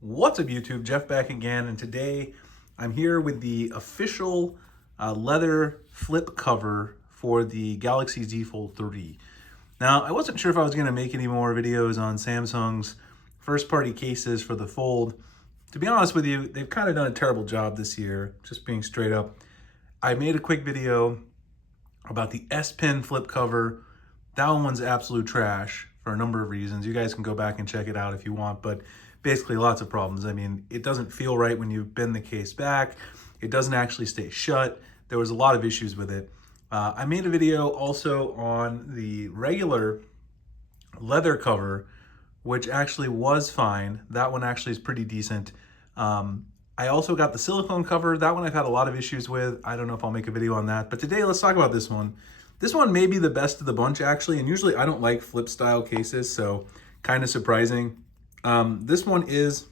What's up YouTube, Jeff back again, and today I'm here with the official leather flip cover for the Galaxy Z Fold 3. Now, I wasn't sure if I was going to make any more videos on Samsung's first party cases for the Fold. To be honest with you, they've kind of done a terrible job this year, just being straight up. I made a quick video about the S Pen flip cover. That one's absolute trash for a number of reasons. You guys can go back and check it out if you want, but basically lots of problems. I mean, it doesn't feel right when you bend the case back. It doesn't actually stay shut. There was a lot of issues with it. I made a video also on the regular leather cover, which actually was fine. That one actually is pretty decent. I also got the silicone cover. That one I've had a lot of issues with. I don't know if I'll make a video on that. But today, let's talk about this one. This one may be the best of the bunch, actually. And usually I don't like flip style cases, so kind of surprising. This one is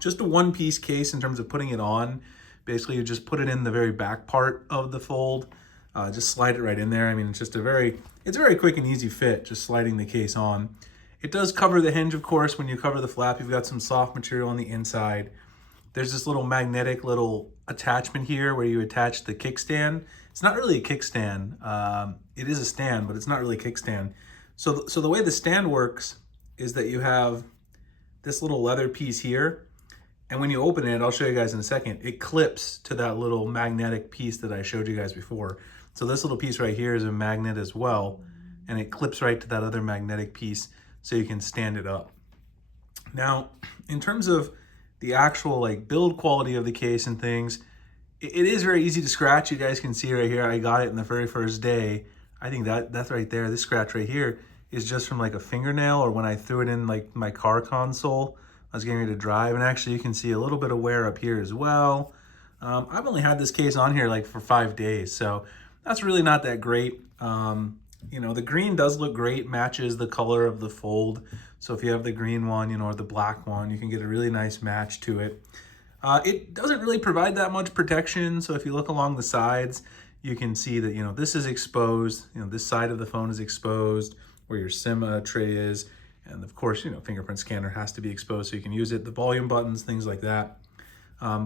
just a one-piece case in terms of putting it on. Basically, you just put it in the very back part of the Fold. Just slide it right in there. I mean, it's a very quick and easy fit, just sliding the case on. It does cover the hinge, of course. When you cover the flap, you've got some soft material on the inside. There's this little magnetic little attachment here where you attach the kickstand. It's not really a kickstand. It is a stand, but it's not really a kickstand. So the way the stand works is that you have this little leather piece here. And when you open it, I'll show you guys in a second, it clips to that little magnetic piece that I showed you guys before. So this little piece right here is a magnet as well. And it clips right to that other magnetic piece so you can stand it up. Now, in terms of the actual build quality of the case and things, it is very easy to scratch. You guys can see right here, I got it in the very first day. I think that's right there, this scratch right here is just from a fingernail, or when I threw it in my car console, I was getting ready to drive. And actually you can see a little bit of wear up here as well. I've only had this case on here for 5 days, so that's really not that great. You know, the green does look great, matches the color of the Fold. So if you have the green one, or the black one, you can get a really nice match to it. It doesn't really provide that much protection. So if you look along the sides, you can see that, this is exposed. This side of the phone is exposed where your SIM tray is. And of course, fingerprint scanner has to be exposed so you can use it. The volume buttons, things like that.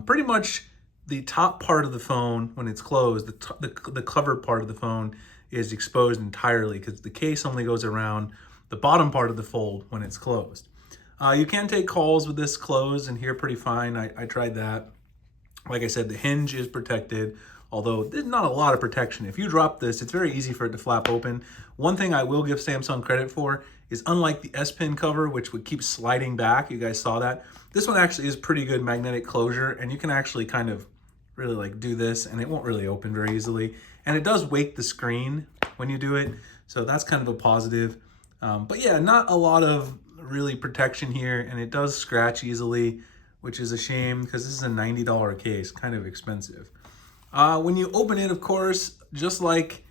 Pretty much the top part of the phone, when it's closed, the cover part of the phone is exposed entirely because the case only goes around the bottom part of the Fold when it's closed. You can take calls with this closed and hear pretty fine. I tried that. Like I said, the hinge is protected, although there's not a lot of protection. If you drop this, it's very easy for it to flap open. One thing I will give Samsung credit for is, unlike the S Pen cover, which would keep sliding back, you guys saw that, this one actually is pretty good magnetic closure, and you can actually kind of really do this and it won't really open very easily. And it does wake the screen when you do it, so that's kind of a positive. But yeah, not a lot of really protection here, and it does scratch easily, which is a shame because this is a $90 case, kind of expensive. When you open it, of course, just like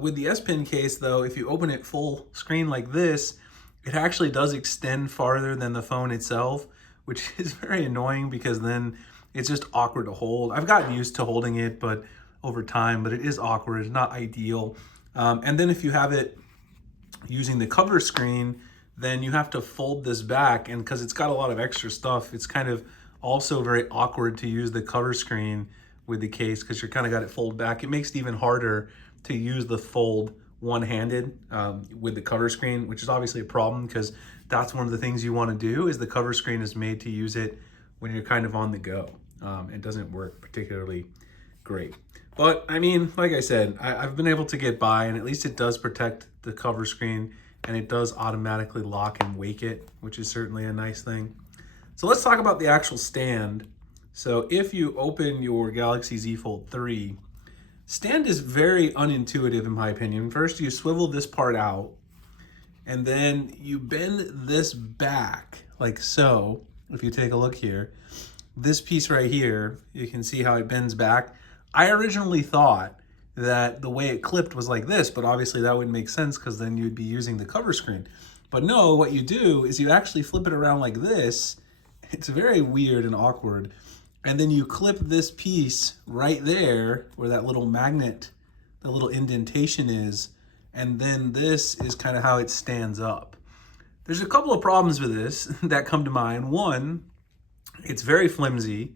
with the S Pen case though, if you open it full screen like this, it actually does extend farther than the phone itself, which is very annoying because then it's just awkward to hold. I've gotten used to holding it over time, but it is awkward. It's not ideal. And then if you have it using the cover screen, then you have to fold this back, and because it's got a lot of extra stuff, it's kind of also very awkward to use the cover screen with the case because you're kind of got it fold back. It makes it even harder to use the Fold one-handed with the cover screen, which is obviously a problem because that's one of the things you want to do. Is the cover screen is made to use it when you're kind of on the go. It doesn't work particularly great. But I mean, like I said, I've been able to get by, and at least it does protect the cover screen, and it does automatically lock and wake it, which is certainly a nice thing. So let's talk about the actual stand. So if you open your Galaxy Z Fold 3, stand is very unintuitive in my opinion. First, you swivel this part out, and then you bend this back like so. If you take a look here, this piece right here, you can see how it bends back. I originally thought that the way it clipped was like this, but obviously that wouldn't make sense because then you'd be using the cover screen. But no, what you do is you actually flip it around like this. It's very weird and awkward. And then you clip this piece right there where that little magnet, the little indentation is, and then this is kind of how it stands up. There's a couple of problems with this that come to mind. One, It's very flimsy.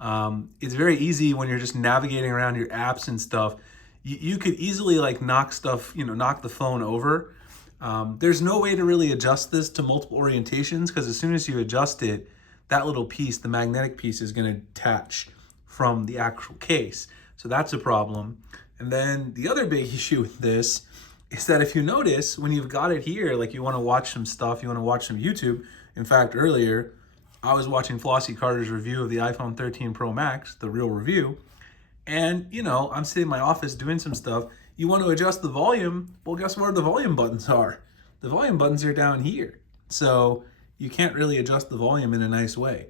It's very easy when you're just navigating around your apps and stuff. You could easily like knock stuff, knock the phone over. There's no way to really adjust this to multiple orientations because as soon as you adjust it, that little piece, the magnetic piece, is going to detach from the actual case. So that's a problem. And then the other big issue with this is that if you notice, when you've got it here, like you want to watch some stuff, you want to watch some YouTube. In fact, earlier, I was watching Flossie Carter's review of the iPhone 13 Pro Max, the real review. And, I'm sitting in my office doing some stuff. You want to adjust the volume. Well, guess where the volume buttons are? The volume buttons are down here. So you can't really adjust the volume in a nice way.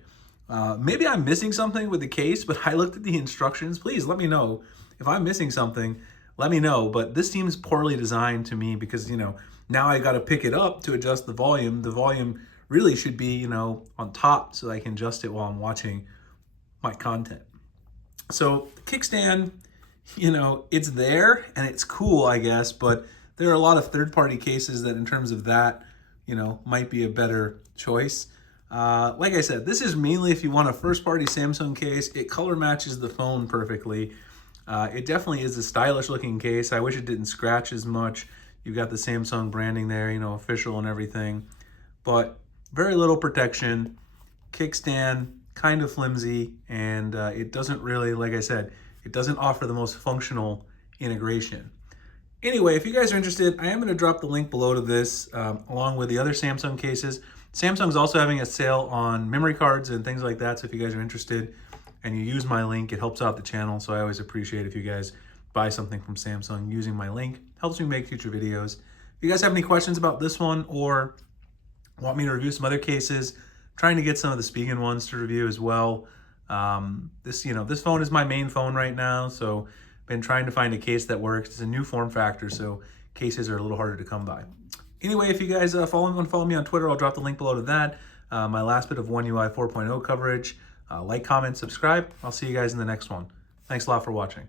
Maybe I'm missing something with the case, but I looked at the instructions. Please let me know. If I'm missing something, let me know. But this seems poorly designed to me because, now I got to pick it up to adjust the volume. The volume really should be, on top so I can adjust it while I'm watching my content. So the kickstand, it's there and it's cool, I guess, but there are a lot of third-party cases that in terms of that, might be a better choice. Like I said, this is mainly if you want a first-party Samsung case. It color matches the phone perfectly. It definitely is a stylish-looking case. I wish it didn't scratch as much. You've got the Samsung branding there, official and everything. But very little protection. Kickstand, kind of flimsy, and it doesn't really, like I said, it doesn't offer the most functional integration. Anyway, if you guys are interested, I am going to drop the link below to this along with the other Samsung cases. Samsung's also having a sale on memory cards and things like that, so if you guys are interested and you use my link, it helps out the channel, so I always appreciate if you guys buy something from Samsung using my link. Helps me make future videos. If you guys have any questions about this one or want me to review some other cases, trying to get some of the Spigen ones to review as well. This phone is my main phone right now, so been trying to find a case that works. It's a new form factor, so cases are a little harder to come by. Anyway, if you guys want to follow me on Twitter, I'll drop the link below to that. My last bit of One UI 4.0 coverage. Like, comment, subscribe. I'll see you guys in the next one. Thanks a lot for watching.